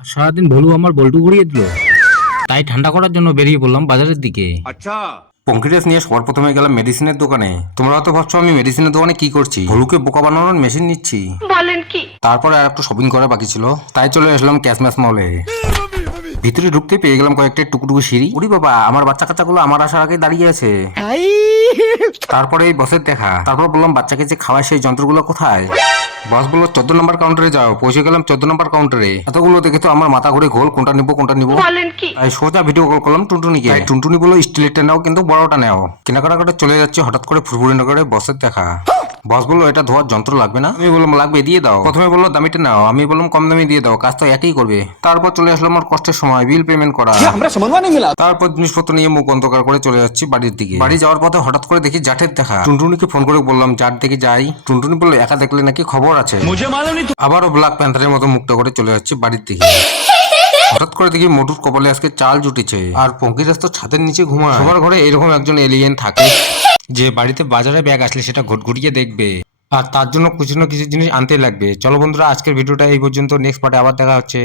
আর সারাদিন ভলু আমার বল্টু ঘুরিয়ে দিল, তাই ঠান্ডা করার জন্য বেরিয়ে পড়লাম বাজারের দিকে। পঙ্কিরাজ নিয়ে সবার প্রথমে গেলাম মেডিসিনের দোকানে। তোমরা হয়তো ভাবছো আমি মেডিসিনের দোকানে কি করছি, ভলুকে বোকা বানানোর মেশিন নিচ্ছি। বলেন কি? তারপরে আর একটু শপিং করা বাকি ছিল, তাই চলে আসলাম ক্যাশম্যাশ মলে। ভিতরে ঢুকতে পেয়ে গেলাম কয়েকটা টুকটুকু সিঁড়ি। উরি বাবা, আমার বাচ্চা কাচ্চাগুলো আমার আসার আগে দাঁড়িয়ে আছে। তারপরে এই বসের দেখা। তারপর বললাম বাচ্চাকে যে খাওয়ায় সেই যন্ত্রগুলো কোথায়। বস বললো 14 নম্বর কাউন্টারে যাও। পৌঁছে গেলাম 14 নম্বর কাউন্টারে। এতগুলো দেখে তো আমার মাথা ঘুরে গোল, কোনটা নিবো। বলেন কি? তাই সোজা ভিডিও কল করলাম টুনটুনিকে। তাই টুনটুনি বললো স্টিলেরটা নাও, কিন্তু বড়টা নাও। কেনাকাটা করে চলে যাচ্ছে, হঠাৎ করে ফুরফুরি নগরে বসের দেখা। বস বললো এটা ধোয়ার যন্ত্র লাগবে না। আমি বললাম লাগবে, দিয়ে দাও। প্রথমে বললো দামিটা নাও, আমি বললাম কম দামি দিয়ে দাও, কাজ তো একই করবে। তারপর চলে আসলো আমার কষ্টের সময়, বিল পেমেন্ট করা। তারপর জিনিসপত্র নিয়ে মুখ অন্ধকার করে চলে যাচ্ছি বাড়ির দিকে। বাড়ি যাওয়ার পথে হঠাৎ করে দেখি জাঠের দেখা। টুনটুনিকে ফোন করে বললাম জাট দেখে যাই। টুনটুনি বললো একা দেখলে নাকি খবর আছে। আবারও ব্ল্যাক প্যান্থারের মতো মুখটা করে চলে যাচ্ছি বাড়ির দিকে। হঠাৎ করে দেখি মোটুর কপালে আজকে চাল জুটেছে, আর পঙ্কিরাজ তো ছাদের নিচে ঘুমায়। সবার ঘরে এরকম একজন এলিয়েন থাকে, যে বাড়িতে বাজারে ব্যাগ আসলে সেটা ঘুটঘুটিয়ে দেখবে, আর তার জন্য কিছু না কিছু জিনিস আনতে লাগবে। চলো বন্ধুরা, আজকের ভিডিওটা এই পর্যন্ত। নেক্সট পার্টে আবার দেখা হচ্ছে।